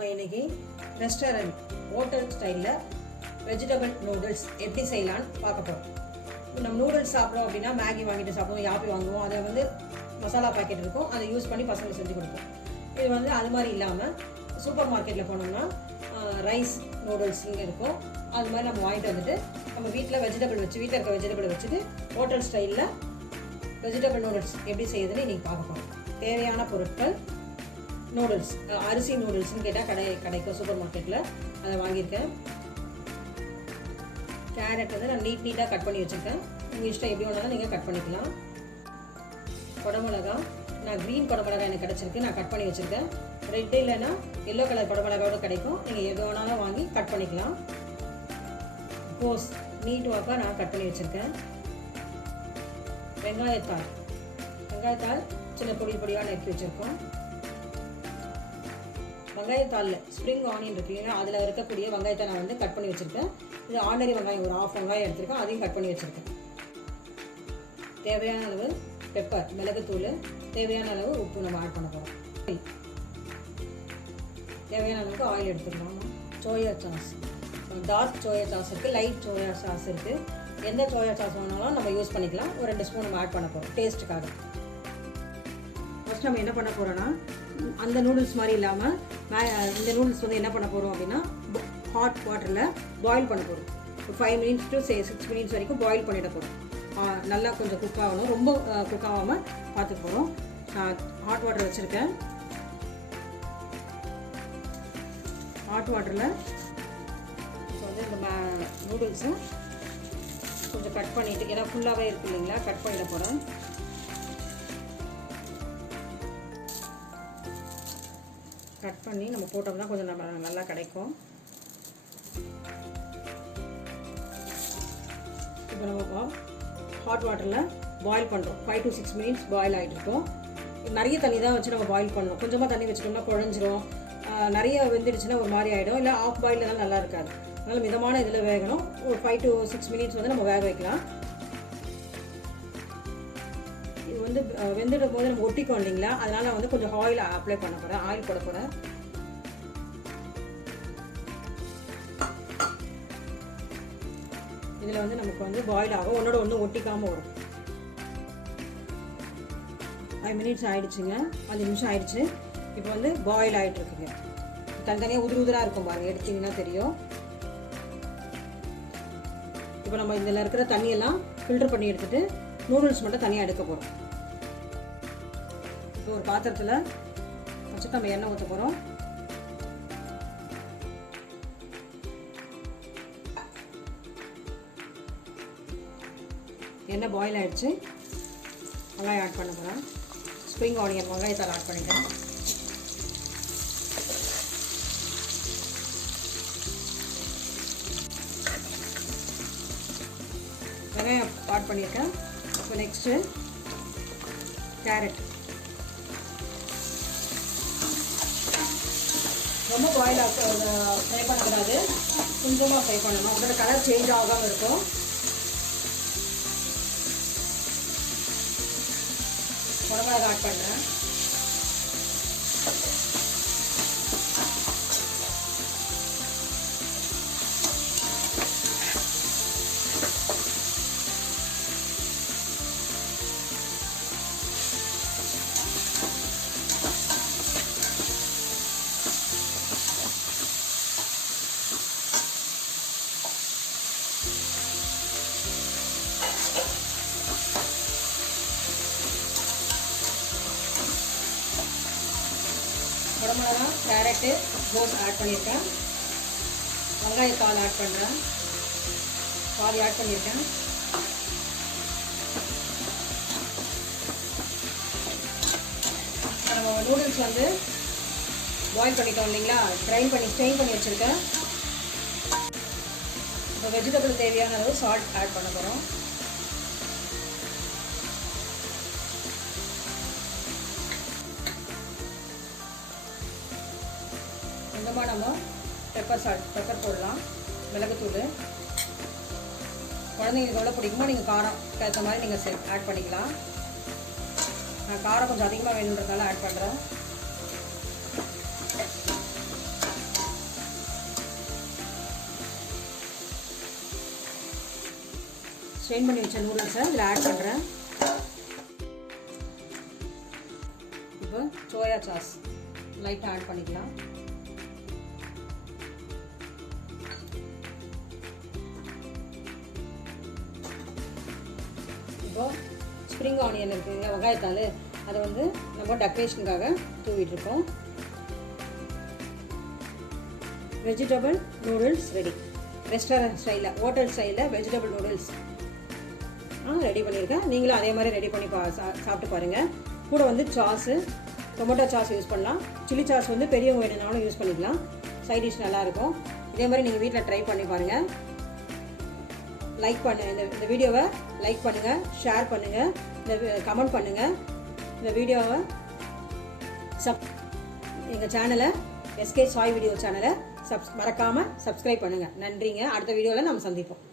நம்ம இன்னைக்கு restaurant hotel ஸ்டைலில் வெஜிடபிள் நூடுல்ஸ் எப்படி செய்யலான்னு பார்க்க போகிறோம். நம்ம நூடுல்ஸ் சாப்பிட்றோம் அப்படின்னா மேகி வாங்கிட்டு சாப்பிடுவோம், யாப்பி வாங்குவோம், அதை வந்து மசாலா பாக்கெட் இருக்கும், அதை யூஸ் பண்ணி பசங்க செஞ்சு கொடுப்போம். இது வந்து அது மாதிரி இல்லாமல் சூப்பர் மார்க்கெட்டில் போனோம்னா ரைஸ் நூடுல்ஸ் இங்கே இருக்கும். அது மாதிரி நம்ம வாங்கிட்டு வந்துட்டு நம்ம வீட்டில் வெஜிடபிள் வச்சு வீட்டில் இருக்க வெஜிடபிள் வச்சுட்டு ஹோட்டல் ஸ்டைலில் வெஜிடபிள் நூடுல்ஸ் எப்படி செய்யுதுன்னு இன்றைக்கி பார்க்க போகிறோம். தேவையான பொருட்கள் நூடுல்ஸ், அரிசி நூடுல்ஸ்னு கேட்டால் கிடைக்கும் சூப்பர் மார்க்கெட்டில், அதை வாங்கியிருக்கேன். கேரட் வந்து நான் நீட்டாக கட் பண்ணி வச்சுருக்கேன். உங்கள் இஷ்டம் எப்படி வேணாலும் நீங்கள் கட் பண்ணிக்கலாம். குடமிளகா, நான் க்ரீன் குடமிளகா எனக்கு கிடச்சிருக்கு, நான் கட் பண்ணி வச்சுருக்கேன். ரெட் இல்லைன்னா எல்லோ கலர் குடமிளகாவோட கிடைக்கும், நீங்கள் எது வேணாலும் வாங்கி கட் பண்ணிக்கலாம். கோஸ் நீட் வாக்காக நான் கட் பண்ணி வச்சுருக்கேன். வெங்காயத்தாள் சின்ன பொடியாக நறுக்கி வச்சுருக்கோம். வெங்காயத்தாளில் ஸ்ப்ரிங் ஆனியன் இருக்கு இல்லைன்னா அதில் இருக்கக்கூடிய வெங்காயத்தை நான் வந்து கட் பண்ணி வச்சுருக்கேன். இது ஆர்டினரி வெங்காயம் ஒரு ½ வெங்காயம் எடுத்துருக்கேன், அதையும் கட் பண்ணி வச்சுருக்கேன். தேவையான அளவு பெப்பர், மிளகுத்தூள், தேவையான அளவு உப்பு நம்ம ஆட் பண்ண போகிறோம். தேவையான அளவுக்கு ஆயில் எடுத்துக்கலாம். Soya sauce, dark soya sauce இருக்குது, லைட் சோயா சாஸ் இருக்குது. எந்த சோயா சாஸ் வேணாலும் நம்ம யூஸ் பண்ணிக்கலாம். ஒரு 2 ஸ்பூன் நம்ம ஆட் பண்ண போகிறோம் டேஸ்ட்டுக்காக. ஃபஸ்ட் நம்ம என்ன பண்ண போகிறோன்னா, அந்த நூடுல்ஸ் மாதிரி இல்லாமல் இந்த நூடுல்ஸ் வந்து என்ன பண்ண போகிறோம் அப்படின்னா ஹாட் வாட்டரில் பாயில் பண்ண போகிறோம். ஒரு 5 minutes to 6 minutes வரைக்கும் பாயில் பண்ணிட போகிறோம். நல்லா கொஞ்சம் குக் ஆகணும், ரொம்ப குக் ஆகாமல் பார்த்துக்க போகிறோம். நான் ஹாட் வாட்டர் வச்சுருக்கேன். ஹாட் வாட்டரில் இப்போ வந்து இந்த நூடுல்ஸும் கொஞ்சம் கட் பண்ணிவிட்டு, ஏன்னா ஃபுல்லாகவே இருக்குது இல்லைங்களா, கட் பண்ணிட போகிறேன். கட் பண்ணி நம்ம போட்டோம்னா கொஞ்சம் நம்ம நல்லா கிடைக்கும். இப்போ நம்ம ஹாட் வாட்டரில் பாயில் பண்ணுறோம். 5 to 6 minutes பாயில் ஆகிட்டு இருக்கோம். நிறைய தண்ணி தான் வச்சு நம்ம பாயில் பண்ணணும். கொஞ்சமாக தண்ணி வச்சுட்டோம்னா குழஞ்சிரும், நிறைய வெந்துடுச்சுன்னா ஒரு மாதிரி ஆகிடும், இல்லை ஆஃப் பாயில் தான் நல்லா இருக்காது. அதனால் மிதமான இதில் வேகணும். ஒரு 5 to 6 minutes வந்து நம்ம வேக வைக்கலாம். இது வந்து வெந்துடும் போது நம்ம ஒட்டிக்கும் இல்லைங்களா, அதனால் நான் வந்து கொஞ்சம் ஆயில் அப்ளை பண்ண போகிறேன், ஆயில் போட போகிறேன். இதில் வந்து நமக்கு வந்து பாயில் ஆகும், ஒன்றோட ஒன்று ஒட்டிக்காமல் வரும். 5 minutes ஆகிடுச்சுங்க, 5 நிமிஷம் ஆகிடுச்சு. இப்போ வந்து பாயில் ஆகிட்டு இருக்குங்க. தனித்தனியாக உதிராக இருக்கும் பாருங்கள், எடுத்திங்கன்னா தெரியும். இப்போ நம்ம இதில் இருக்கிற தண்ணியெல்லாம் ஃபில்டர் பண்ணி எடுத்துகிட்டு நூடுல்ஸ் மட்டும் தனியாக எடுக்க போகிறோம். இப்போ ஒரு பாத்திரத்தில் வச்சுட்டு நம்ம எண்ணெய் ஊற்ற போகிறோம். எண்ணெய் பாயில் ஆகிடுச்சு. வெங்காயம் ஆட் பண்ண போகிறேன். ஸ்ப்ரிங் ஆனியன் வெங்காயத்தால் ஆட் பண்ணிட்டேன். வெங்காயம் ஆட் பண்ணியிருக்கேன். இப்போ நெக்ஸ்ட்டு கேரட். ரொம்ப பாயில் ஃப்ரை பண்ணக்கூடாது, கொஞ்சமாக ஃப்ரை பண்ணணும், அதோட கலர் சேஞ்ச் ஆகாமல் இருக்கும். குடமிளகா ஆட் பண்ணுறேன். குடமிளகா, கேரட்டு, கோஸ் ஆட் பண்ணியிருக்கேன். வெங்காயத்தாள் ஆட் பண்ணுறேன், பாதி ஆட் பண்ணியிருக்கேன். நம்ம நூடுல்ஸ் வந்து பாயில் பண்ணிட்டோம் இல்லைங்களா, ஸ்ட்ரெயின் பண்ணி வச்சுருக்கேன். இப்போ வெஜிடபிள் தேவையான அளவு சால்ட் ஆட் பண்ண போகிறோம். கொஞ்சமாக நம்ம பெப்பர் போடலாம், மிளகுத்தூள். குழந்தைங்களுக்கு எவ்வளோ பிடிக்குமோ நீங்கள் காரம் ஏற்ற மாதிரி நீங்கள் ஆட் பண்ணிக்கலாம். நான் காரம் கொஞ்சம் அதிகமாக வேணுன்றதுனால ஆட் பண்ணுறேன். ஸ்ட்ரெயின் பண்ணி வச்ச நூடுல்ஸை இதில் ஆட் பண்ணுறேன். இப்போ சோயா சாஸ் லைட்டாக ஆட் பண்ணிக்கலாம். இப்போ ஸ்ப்ரிங் ஆனியன் இருக்குங்க, வெங்காயத்தாள், அதை வந்து நம்ம டெக்கரேஷனுக்காக தூவிட்டுருக்கோம். Vegetable noodles ready. ரெஸ்டாரண்ட் ஸ்டைலில், ஹோட்டல் ஸ்டைலில் வெஜிடபிள் நூடுல்ஸ் ரெடி பண்ணியிருக்கேன். நீங்களும் அதே மாதிரி ரெடி பண்ணி சாப்பிட்டு பாருங்கள். கூட வந்து சாஸு, டொமேட்டோ சாஸ் யூஸ் பண்ணலாம். சில்லி சாஸ் வந்து பெரியவங்க வேணுனாலும் யூஸ் பண்ணிக்கலாம். சைட் டிஷ் நல்லாயிருக்கும். இதே மாதிரி நீங்கள் வீட்டில் ட்ரை பண்ணி பாருங்கள். லைக் இந்த வீடியோவை லைக் பண்ணுங்கள், ஷேர் பண்ணுங்கள், கமெண்ட் பண்ணுங்கள். இந்த வீடியோவை எங்கள் சேனலை எஸ்கே சாய் வீடியோ சேனலை மறக்காமல் சப்ஸ்கிரைப் பண்ணுங்கள். நன்றிங்க. அடுத்த வீடியோவில் நம்ம சந்திப்போம்.